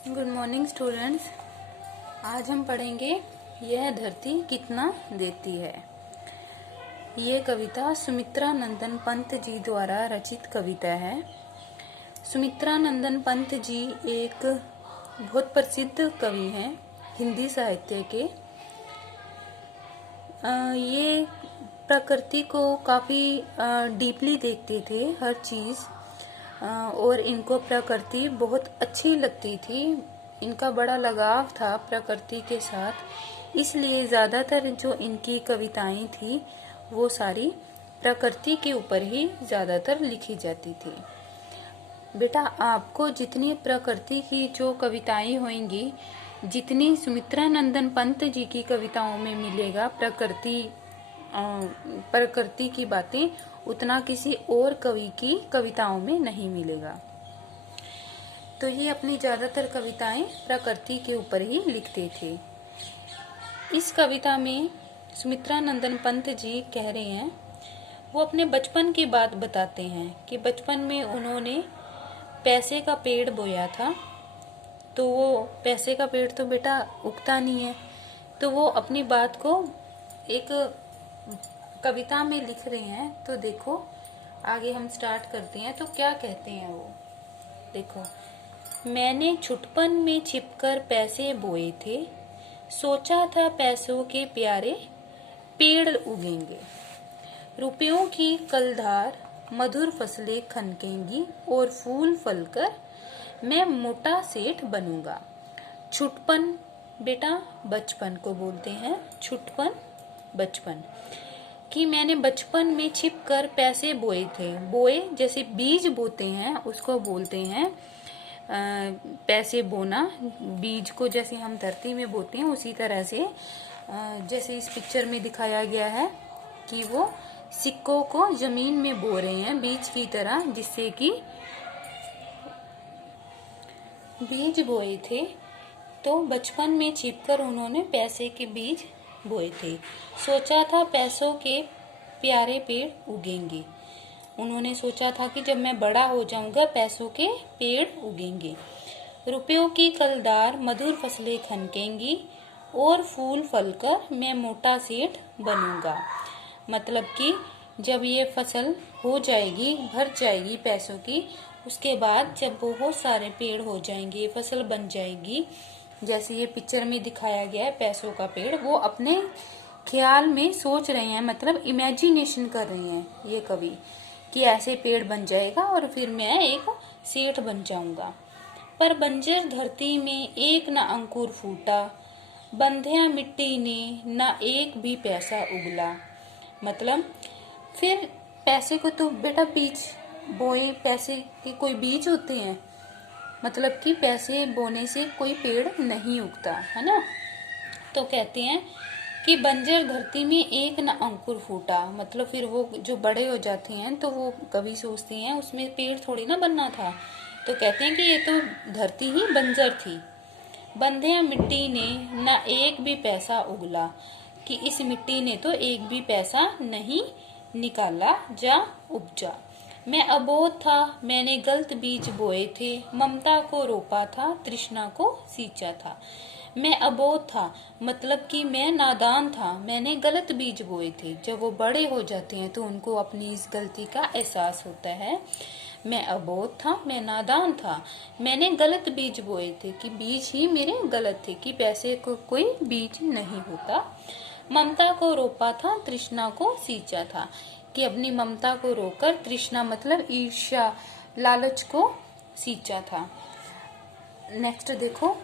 Good morning students. आज हम पढ़ेंगे यह धरती कितना देती है। ये कविता सुमित्रा नंदन पंत जी द्वारा रचित कविता है। सुमित्रा नंदन पंत जी एक बहुत प्रसिद्ध कवि हैं हिंदी साहित्य के। ये प्रकृति को काफ़ी डीपली देखते थे हर चीज़, और इनको प्रकृति बहुत अच्छी लगती थी। इनका बड़ा लगाव था प्रकृति के साथ, इसलिए ज़्यादातर जो इनकी कविताएं थी वो सारी प्रकृति के ऊपर ही ज़्यादातर लिखी जाती थी। बेटा, आपको जितनी प्रकृति की जो कविताएं होंगी, जितनी सुमित्रा नंदन पंत जी की कविताओं में मिलेगा प्रकृति की बातें, उतना किसी और कवि की कविताओं में नहीं मिलेगा। तो ये अपनी ज्यादातर कविताएं प्रकृति के ऊपर ही लिखते थे। इस कविता में सुमित्रा नंदन पंत जी कह रहे हैं, वो अपने बचपन की बात बताते हैं कि बचपन में उन्होंने पैसे का पेड़ बोया था। तो वो पैसे का पेड़ तो बेटा उगता नहीं है, तो वो अपनी बात को एक कविता में लिख रहे हैं। तो देखो, आगे हम स्टार्ट करते हैं। तो क्या कहते हैं वो, देखो। मैंने छुटपन में छिपकर पैसे बोए थे, सोचा था पैसों के प्यारे पेड़ उगेंगे। रुपयों की कलधार मधुर फसलें खनकेंगी और फूल फलकर मैं मोटा सेठ बनूंगा। छुटपन बेटा बचपन को बोलते हैं, छुटपन बचपन। कि मैंने बचपन में छिपकर पैसे बोए थे। बोए जैसे बीज बोते हैं उसको बोलते हैं पैसे बोना। बीज को जैसे हम धरती में बोते हैं उसी तरह से जैसे इस पिक्चर में दिखाया गया है कि वो सिक्कों को जमीन में बो रहे हैं बीज की तरह, जिससे कि बीज बोए थे। तो बचपन में छिपकर उन्होंने पैसे के बीज बोए थे। सोचा था पैसों के प्यारे पेड़ उगेंगे। उन्होंने सोचा था कि जब मैं बड़ा हो जाऊंगा पैसों के पेड़ उगेंगे। रुपयों की कलदार मधुर फसलें खनकेंगी और फूल फलकर मैं मोटा सेठ बनूंगा। मतलब कि जब ये फसल हो जाएगी, भर जाएगी पैसों की, उसके बाद जब बहुत सारे पेड़ हो जाएंगे, फसल बन जाएगी, जैसे ये पिक्चर में दिखाया गया है पैसों का पेड़, वो अपने ख्याल में सोच रहे हैं, मतलब इमेजिनेशन कर रहे हैं ये कवि कि ऐसे पेड़ बन जाएगा और फिर मैं एक सेठ बन जाऊंगा। पर बंजर धरती में एक न अंकुर फूटा, बंधिया मिट्टी ने न एक भी पैसा उगला। मतलब फिर पैसे को तो बेटा बीज बोए, पैसे के कोई बीज होते हैं, मतलब कि पैसे बोने से कोई पेड़ नहीं उगता है ना। तो कहते हैं कि बंजर धरती में एक न अंकुर फूटा, मतलब फिर वो जो बड़े हो जाते हैं तो वो कभी सोचते हैं उसमें पेड़ थोड़ी ना बनना था। तो कहते हैं कि ये तो धरती ही बंजर थी। बंधिया मिट्टी ने न एक भी पैसा उगला, कि इस मिट्टी ने तो एक भी पैसा नहीं निकाला जा उपजा। मैं अबोध था, मैंने गलत बीज बोए थे, ममता को रोपा था, तृष्णा को सींचा था। मैं अबोध था, मतलब कि मैं नादान था, मैंने गलत बीज बोए थे। जब वो बड़े हो जाते हैं तो उनको अपनी इस गलती का एहसास होता है। मैं अबोध था, मैं नादान था, मैंने गलत बीज बोए थे, कि बीज ही मेरे गलत थे, कि पैसे को कोई बीज नहीं होता। ममता को रोपा था, तृष्णा को सींचा था, कि अपनी ममता को रोकर, तृष्णा मतलब ईर्ष्या लालच को सींचा था। नेक्स्ट देखो।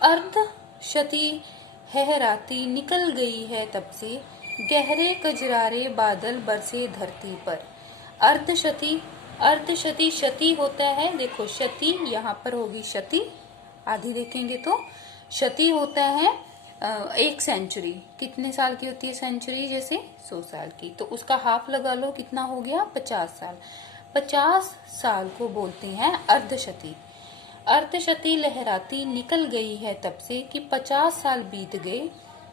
अर्ध शती हैराती निकल गई है तब से, गहरे कजरारे बादल बरसे धरती पर। अर्धशती, अर्धशती शती होता है, देखो शती यहाँ पर होगी शती, आधी देखेंगे तो शती होता है एक सेंचुरी। कितने साल की होती है सेंचुरी? जैसे 100 साल की, तो उसका हाफ लगा लो, कितना हो गया? 50 साल। 50 साल को बोलते हैं अर्धशती। अर्धशती लहराती निकल गई है तब से, कि 50 साल बीत गए।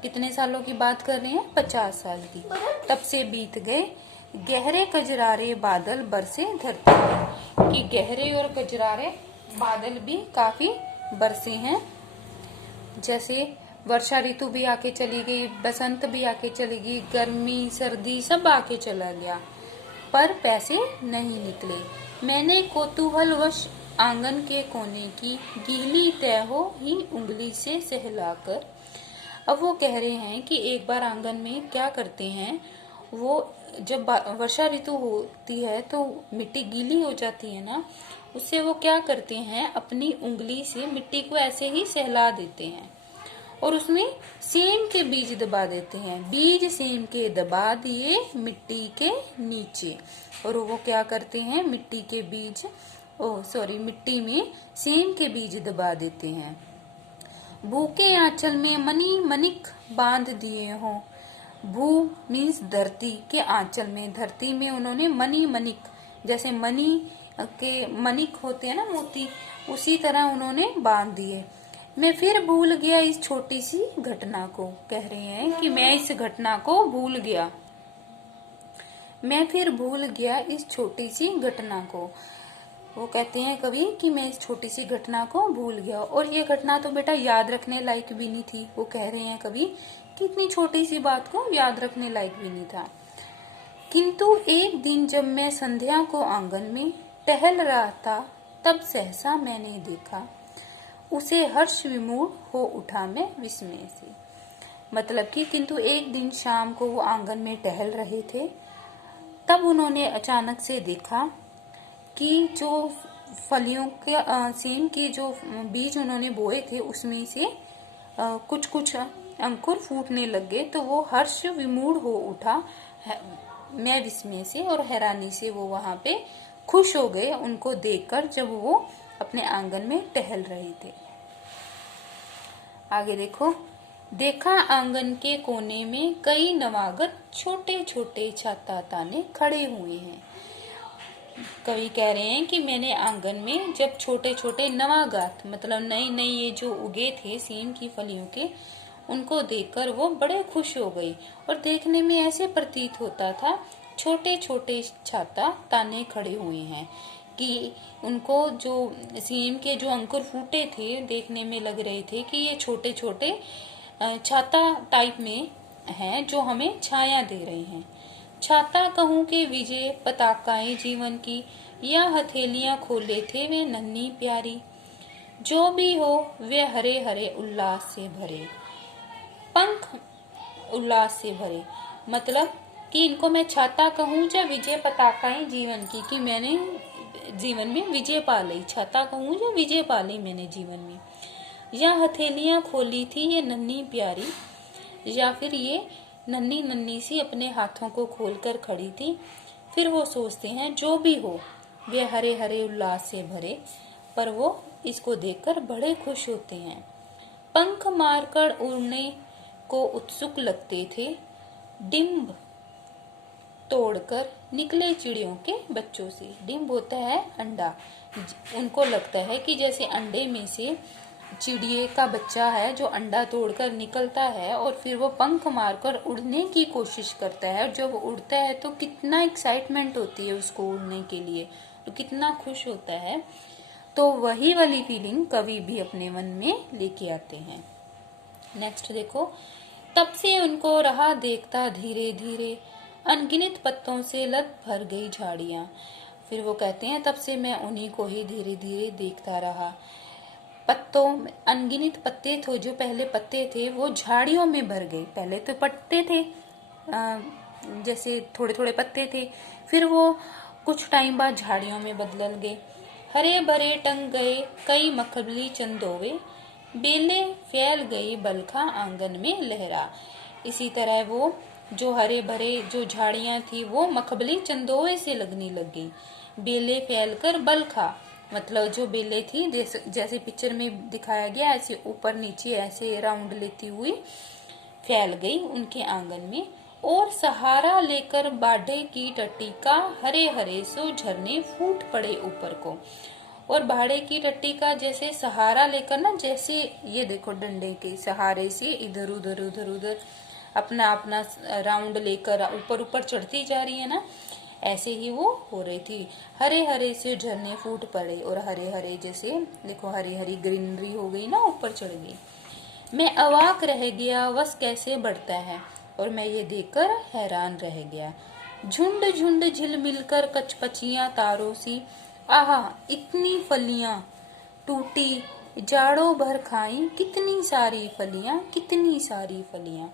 कितने सालों की बात कर रहे हैं? 50 साल की। तब से बीत गए। गहरे कजरारे बादल बरसे धरती पर, कि गहरे और कजरारे बादल भी काफी बरसे हैं। जैसे वर्षा ऋतु भी आके चली गई, बसंत भी आके चली गई, गर्मी सर्दी सब आके चला गया, पर पैसे नहीं निकले। मैंने कौतूहलवश आंगन के कोने की गीली तह ही उंगली से सहलाकर। अब वो कह रहे हैं कि एक बार आंगन में क्या करते हैं, वो जब वर्षा ऋतु होती है तो मिट्टी गीली हो जाती है ना, उससे वो क्या करते हैं, अपनी उंगली से मिट्टी को ऐसे ही सहला देते हैं और उसमें सेम के बीज दबा देते हैं। बीज सेम के दबा दिए मिट्टी के नीचे, और वो क्या करते हैं, मिट्टी के बीज मिट्टी में सेम के बीज दबा देते हैं। भूखे आंचल में मनी मनिक बांध दिए हों। भू मीन्स धरती के आंचल में, धरती में उन्होंने मनी मनिक, जैसे मनी के मनिक होते हैं ना मोती, उसी तरह उन्होंने बांध दिए। मैं फिर भूल गया इस छोटी सी घटना को। कह रहे हैं कि मैं इस घटना को भूल गया, मैं फिर भूल गया इस छोटी सी घटना को। वो कहते हैं कवि कि मैं इस छोटी सी घटना को भूल गया, और ये घटना तो बेटा याद रखने लायक भी नहीं थी। वो कह रहे हैं कवि कि इतनी छोटी सी बात को याद रखने लायक भी नहीं था। किंतु एक दिन जब मैं संध्या को आंगन में टहल रहा था, तब सहसा मैंने देखा उसे हर्ष विमूढ़ हो उठा मैं विस्मय से। मतलब कि किंतु एक दिन शाम को वो आंगन में टहल रहे थे, तब उन्होंने अचानक से देखा कि जो फलियों के सेम के जो बीज उन्होंने बोए थे उसमें से कुछ कुछ अंकुर फूटने लगे, तो वो हर्ष विमूढ़ हो उठा मैं विस्मय से, और हैरानी से वो वहां पे खुश हो गए उनको देखकर, जब वो अपने आंगन में टहल रहे थे। आगे देखा आंगन के कोने में कई नवागत छोटे छोटे छाता ताने खड़े हुए हैं। कवि कह रहे हैं कि मैंने आंगन में जब छोटे छोटे नवागात, मतलब नई नई ये जो उगे थे सेम की फलियों के, उनको देखकर वो बड़े खुश हो गई, और देखने में ऐसे प्रतीत होता था छोटे छोटे छाता ताने खड़े हुए हैं, कि उनको जो सेम के जो अंकुर फूटे थे देखने में लग रहे थे कि ये छोटे छोटे छाता टाइप में हैं जो हमें छाया दे रहे हैं। छाता कहूं के विजय पताकाएं जीवन की, या हथेलियां खोले थे वे नन्ही प्यारी। जो भी हो वे हरे हरे उल्लास से भरे, पंख उल्लास से भरे। मतलब कि इनको मैं छाता कहूं या विजय पताकाएं जीवन की, कि मैंने जीवन में विजय पा ली, छाता कहूं या विजय पा ली मैंने जीवन में। या हथेलियां खोली थी ये नन्ही प्यारी, या फिर ये नन्ही नन्ही सी अपने हाथों को खोलकर खड़ी थी। फिर वो सोचते हैं जो भी हो वे हरे हरे उल्लास से भरे, पर वो इसको देखकर बड़े खुश होते हैं। पंख मारकर उड़ने को उत्सुक लगते थे, डिंब तोड़कर निकले चिड़ियों के बच्चों से। डिंब होता है अंडा, उनको लगता है कि जैसे अंडे में से चिड़िए का बच्चा है जो अंडा तोड़कर निकलता है, और फिर वो पंख मारकर उड़ने की कोशिश करता है, और जब उड़ता है तो कितना एक्साइटमेंट होती है उसको उड़ने के लिए, तो कितना खुश होता है। तो वही वाली फीलिंग कवि भी अपने मन में लेके आते हैं। नेक्स्ट तब से उनको रहा देखता धीरे धीरे, अनगिनत पत्तों से लद भर गई झाड़ियां। फिर वो कहते हैं तब से मैं उन्हीं को ही धीरे धीरे देखता रहा। पत्तों अनगिनत पत्ते थे, जो पहले पत्ते थे वो झाड़ियों में भर गए। पहले तो पत्ते थे, जैसे थोड़े थोड़े पत्ते थे, फिर वो कुछ टाइम बाद झाड़ियों में बदल गए। हरे भरे टंग गए कई मखमली चंदोवे, बेले फैल गई बलखा आंगन में लहरा। इसी तरह वो जो हरे भरे जो झाड़ियां थी वो मखमली चंदोवे से लगने लग गई। बेले फैलकर बलखा, मतलब जो बेले थी जैसे पिक्चर में दिखाया गया, ऐसे ऊपर नीचे ऐसे राउंड लेती हुई फैल गई उनके आंगन में। और सहारा लेकर बाढ़े की टट्टी का हरे हरे सो झरने फूट पड़े ऊपर को। और बाढ़े की टट्टी का जैसे सहारा लेकर ना, जैसे ये देखो डंडे के सहारे से इधर उधर अपना अपना राउंड लेकर ऊपर ऊपर चढ़ती जा रही है ना, ऐसे ही वो हो रही थी। हरे हरे से झरने फूट पड़े और हरे हरे जैसे देखो हरी हरी ग्रीनरी हो गई ना, ऊपर चढ़ गई। मैं अवाक रह गया, वस कैसे बढ़ता है, और मैं ये देखकर हैरान रह गया। झुंड झुंड झिलमिल कर कचपचियां तारों सी, आहा इतनी फलियां टूटी जाड़ों भर खाई, कितनी सारी फलियां, कितनी सारी फलियां।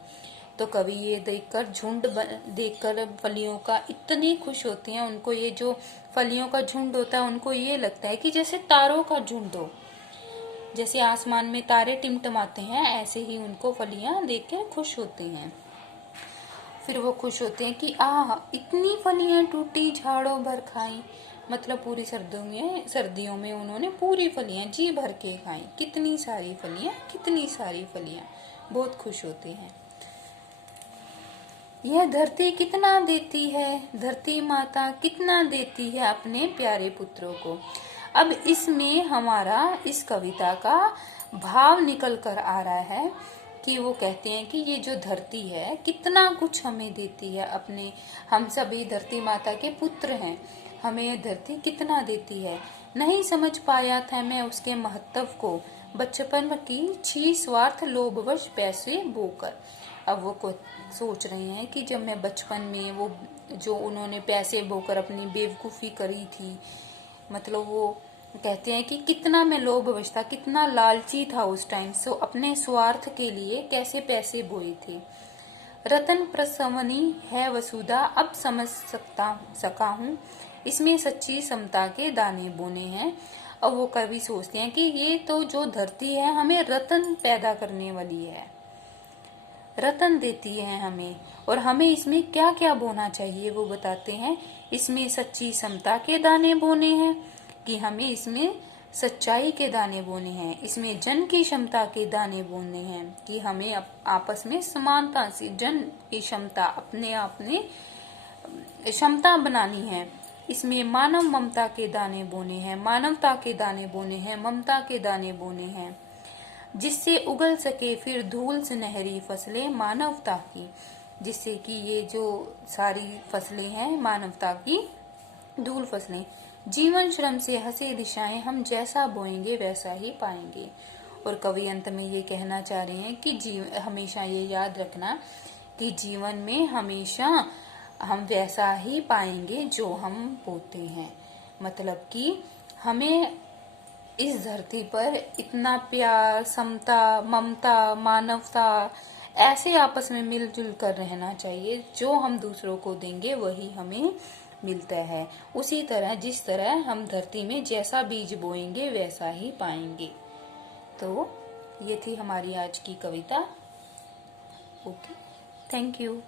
तो कवि ये देखकर झुंड देखकर फलियों का इतने खुश होते हैं। उनको ये जो फलियों का झुंड होता है, उनको ये लगता है कि जैसे तारों का झुंड हो, जैसे आसमान में तारे टिमटिमाते हैं, ऐसे ही उनको फलियां देख के खुश होते हैं। फिर वो खुश होते हैं कि इतनी फलियां टूटी झाड़ों भर खाई, मतलब पूरी सर्दियों में उन्होंने पूरी फलियां जी भर के खाई। कितनी सारी फलियां, कितनी सारी फलियां, बहुत खुश होते हैं। यह धरती कितना देती है, धरती माता कितना देती है अपने प्यारे पुत्रों को। अब इसमें हमारा इस कविता का भाव निकल कर आ रहा है कि वो कहते हैं कि ये जो धरती है कितना कुछ हमें देती है अपने, हम सभी धरती माता के पुत्र हैं, हमें ये धरती कितना देती है। नहीं समझ पाया था मैं उसके महत्व को, बचपन की छी स्वार्थ लोभवश पैसे बोकर। अब वो सोच रहे हैं कि जब मैं बचपन में वो जो उन्होंने पैसे बोकर अपनी बेवकूफ़ी करी थी, मतलब वो कहते हैं कि कितना मैं लोभवश था, कितना लालची था उस टाइम, सो अपने स्वार्थ के लिए कैसे पैसे बोए थे। रतन प्रसवनी है वसुधा, अब समझ सका हूँ, इसमें सच्ची समता के दाने बोने हैं। अब वो कवि सोचते हैं कि ये तो जो धरती है हमें रतन पैदा करने वाली है, रतन देती है हमें, और हमें इसमें क्या क्या बोना चाहिए वो बताते हैं। इसमें सच्ची समता के दाने बोने हैं कि हमें इसमें सच्चाई के दाने बोने हैं, इसमें जन की क्षमता के दाने बोने हैं कि हमें आपस में समानता से जन की क्षमता, अपने आप में क्षमता बनानी है। इसमें मानव ममता के दाने बोने हैं, मानवता के दाने बोने हैं, ममता के दाने बोने हैं, जिससे उगल सके फिर धूल सुनहरी फसलें मानवता की, जिससे कि ये जो सारी फसलें हैं मानवता की धूल फसलें। जीवन श्रम से हंसे दिशाएं, हम जैसा बोएंगे वैसा ही पाएंगे। और कवि अंत में ये कहना चाह रहे हैं कि हमेशा ये याद रखना कि जीवन में हमेशा हम वैसा ही पाएंगे जो हम बोते हैं। मतलब कि हमें इस धरती पर इतना प्यार, समता, ममता, मानवता ऐसे आपस में मिलजुल कर रहना चाहिए, जो हम दूसरों को देंगे वही हमें मिलता है। उसी तरह जिस तरह हम धरती में जैसा बीज बोएंगे वैसा ही पाएंगे। तो ये थी हमारी आज की कविता। Okay, thank you.